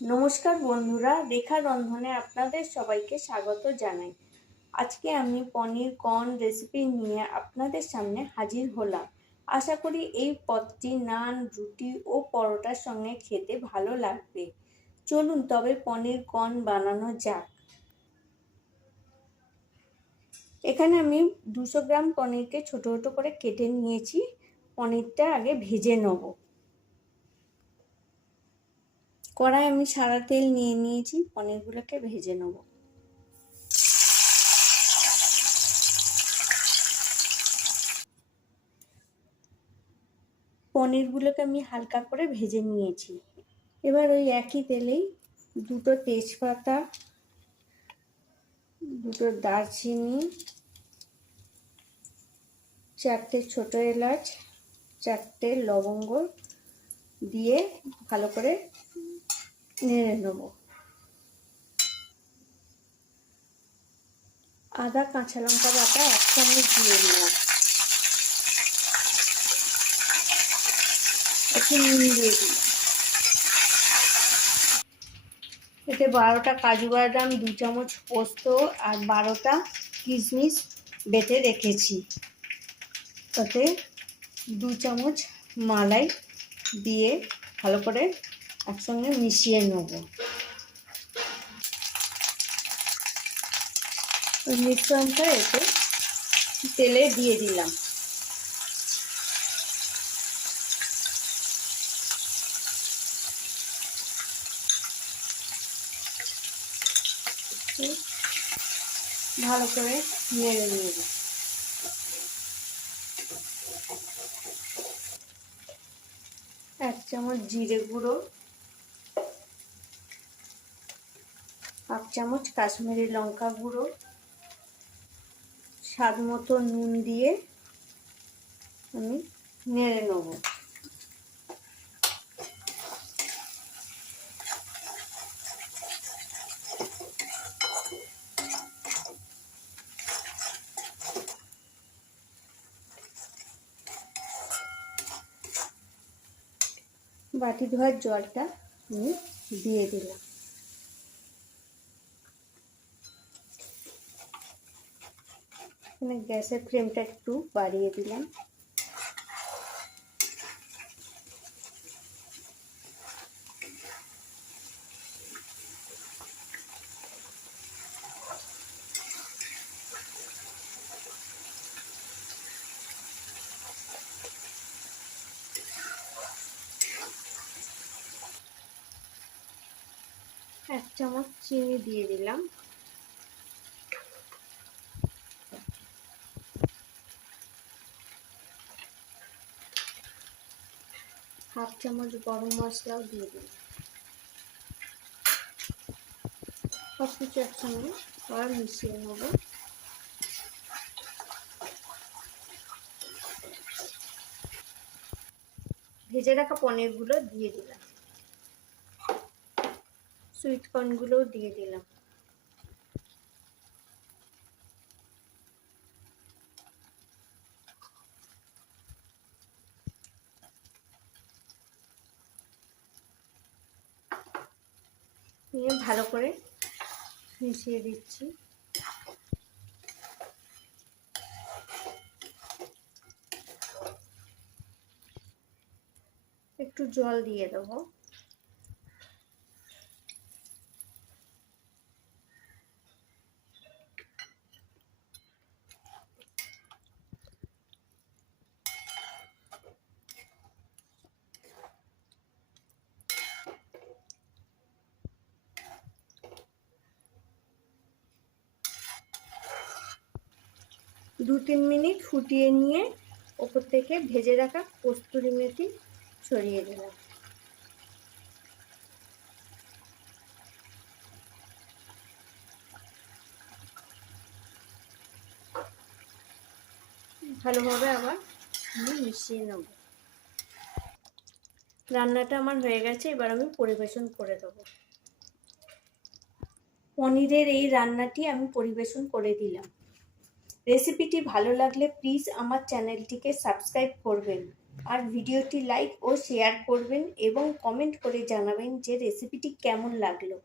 নমস্কার বন্ধুরা, রেখা রন্ধনে আপনাদের সবাইকে স্বাগত জানাই। আজকে আমি পনির কর্ন রেসিপি নিয়ে আপনাদের সামনে হাজির হলাম। আশা করি এই পদটি নান, রুটি ও পরোটার সঙ্গে খেতে ভালো লাগবে। চলুন তবে পনির কর্ন বানানো যাক। এখানে আমি 200 গ্রাম পনিরকে ছোট ছোট করে কেটে নিয়েছি। পনিরটা আগে ভেজে নেব। কড়াই আমি সাদা তেল নিয়ে নিয়েছি, পনিরগুলোকে ভেজে নেব। পনিরগুলোকে আমি হালকা করে ভেজে নিয়েছি। এবার ওই একই তেলেই দুটো তেজপাতা, দুটো দারচিনি, 4টে ছোট এলাচ, 4টে লবঙ্গ দিয়ে ভালো করে নেড়ে নেব। আদা কাঁচা লঙ্কা বাটা একসঙ্গে দিয়ে দিলাম। একটু নুন দিয়ে দিলাম। এতে 12টা কাজু বাদাম, 2 চামচ পোস্ত আর 12টা কিশমিশ বেটে রেখেছি। তাতে 2 চামচ মালাই দিয়ে ভালো করে একসঙ্গে মিশিয়ে নেব। ওই মিশ্রণটা এতে তেলে দিয়ে দিলাম। ভালো করে নেড়ে নেব। 1 চামচ জিরে গুঁড়ো, 1/2 চামচ কাশ্মীরি লঙ্কা গুঁড়ো, স্বাদ মতো নুন দিয়ে আমি নেড়ে নেব। বাটি ধোয়ার জলটা আমি দিয়ে দিলাম। এখানে গ্যাসের ফ্লেমটা একটু বাড়িয়ে দিলাম। এক চামচ চিনি দিয়ে দিলাম। হাফ চামচ গরম মশলাও দিয়ে দিলাম। সব কিছু একসঙ্গে আবার মিশিয়ে নেব। ভেজে রাখা পনিরগুলো দিয়ে দিলাম। সুইট কর্নগুলোও দিয়ে দিলাম। নিয়ে ভালো করে মিশিয়ে দিচ্ছি। একটু জল দিয়ে দেবো। দু 3 মিনিট ফুটিয়ে নিয়ে ওপর থেকে ভেজে রাখা কস্তুরি মেথি ছড়িয়ে দিলাম। ভালোভাবে আবার আমি মিশিয়ে নেব। রান্নাটা আমার হয়ে গেছে, এবার আমি পরিবেশন করে দেবো। পনিরের এই রান্নাটি আমি পরিবেশন করে দিলাম। রেসিপিটি ভালো লাগলে প্লিজ আমার চ্যানেলটিকে সাবস্ক্রাইব করবেন। আর ভিডিওটি লাইক ও শেয়ার করবেন এবং কমেন্ট করে জানাবেন যে রেসিপিটি কেমন লাগলো।